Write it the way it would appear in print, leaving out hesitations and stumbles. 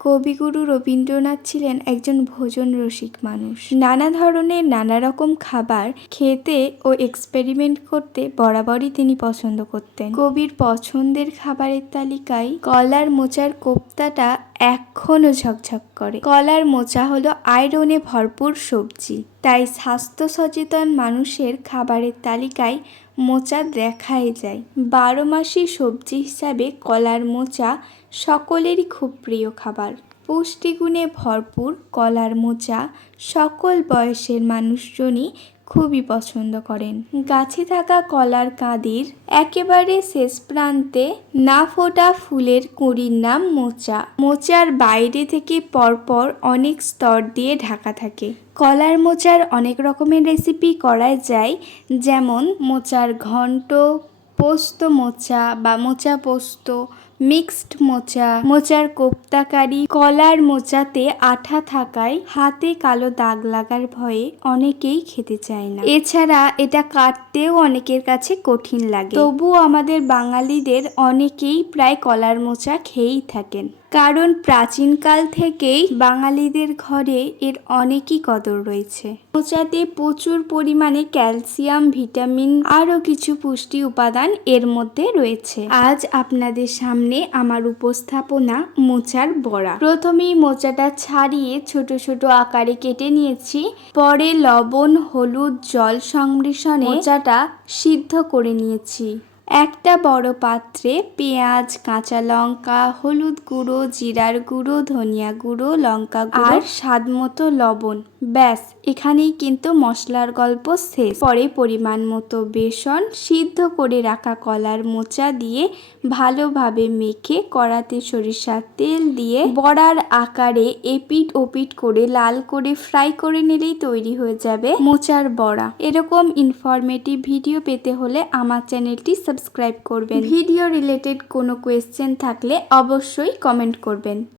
কবিগুরু রবীন্দ্রনাথ ছিলেন একজন ভোজন রসিক মানুষ। নানা ধরনের নানা রকম খাবার খেতে ও এক্সপেরিমেন্ট করতে বরাবরই তিনি পছন্দ করতেন। কবির পছন্দের খাবারের তালিকায় কলার মোচার কোপ্তাটা এখনো ঝকঝক করে। কলার মোচা হলো আয়রনে ভরপুর সবজি, তাই স্বাস্থ্য সচেতন মানুষের খাবারের তালিকায় মোচা দেখাই যায়। 12 মাসি সবজি হিসাবে কলার মোচা সকলেরই খুব প্রিয় খাবার। পুষ্টিগুণে ভরপুর কলার মোচা সকল বয়সের মানুষজনই খুবই পছন্দ করেন। গাছে থাকা কলার কাঁদির একেবারে শেষ প্রান্তে না ফোটা ফুলের কুঁড়ির নাম মোচা। মোচার বাইরে থেকে পরপর অনেক স্তর দিয়ে ঢাকা থাকে। কলার মোচার অনেক রকমের রেসিপি করা যায়, যেমন মোচার ঘন্ট, পোস্ত মোচা বা মোচা পোস্ত, মিক্সড মোচা, মোচার কোপ্তা কারি। কলার মোচাতে আঠা থাকায় হাতে কালো দাগ লাগার ভয়ে অনেকেই খেতে চায় না। এছাড়া এটা কাটতেও অনেকের কাছে কঠিন লাগে। তবুও আমাদের বাঙালিদের অনেকেই প্রায় কলার মোচা খেয়েই থাকেন, কারণ প্রাচীনকাল থেকেই বাঙালিদের ঘরে এর অনেকই কদর রয়েছে। মোচাতে প্রচুর পরিমাণে ক্যালসিয়াম, ভিটামিন আরও কিছু পুষ্টি উপাদান এর মধ্যে রয়েছে। আজ আপনাদের সামনে আমার উপস্থাপনা মোচার বড়া। প্রথমেই মোচাটা ছাড়িয়ে ছোট ছোট আকারে কেটে নিয়েছি। পরে লবণ, হলুদ, জল সংমিশ্রণে মোচাটা সিদ্ধ করে নিয়েছি। একটা বড় পাত্রে পেঁয়াজ, কাঁচা লঙ্কা, হলুদ গুঁড়ো, জিরার গুঁড়ো, ধনিয়া গুঁড়ো, লঙ্কা গুঁড়ো আর স্বাদ মতো লবণ। ব্যাস, এখানেই কিন্তু মশলার গল্প শেষ। পরে পরিমাণ মতো বেসন, সিদ্ধ করে রাখা কলার মোচা দিয়ে ভালোভাবে মেখে কড়াতে সরিষার তেল দিয়ে বড়ার আকারে এপিট ওপিট করে লাল করে ফ্রাই করে নিলেই তৈরি হয়ে যাবে মোচার বড়া। এরকম ইনফরমেটিভ ভিডিও পেতে হলে আমার চ্যানেলটি সাবস্ক্রাইব করবেন। ভিডিও রিলেটেড কোনো কোয়েশ্চেন থাকলে অবশ্যই কমেন্ট করবেন।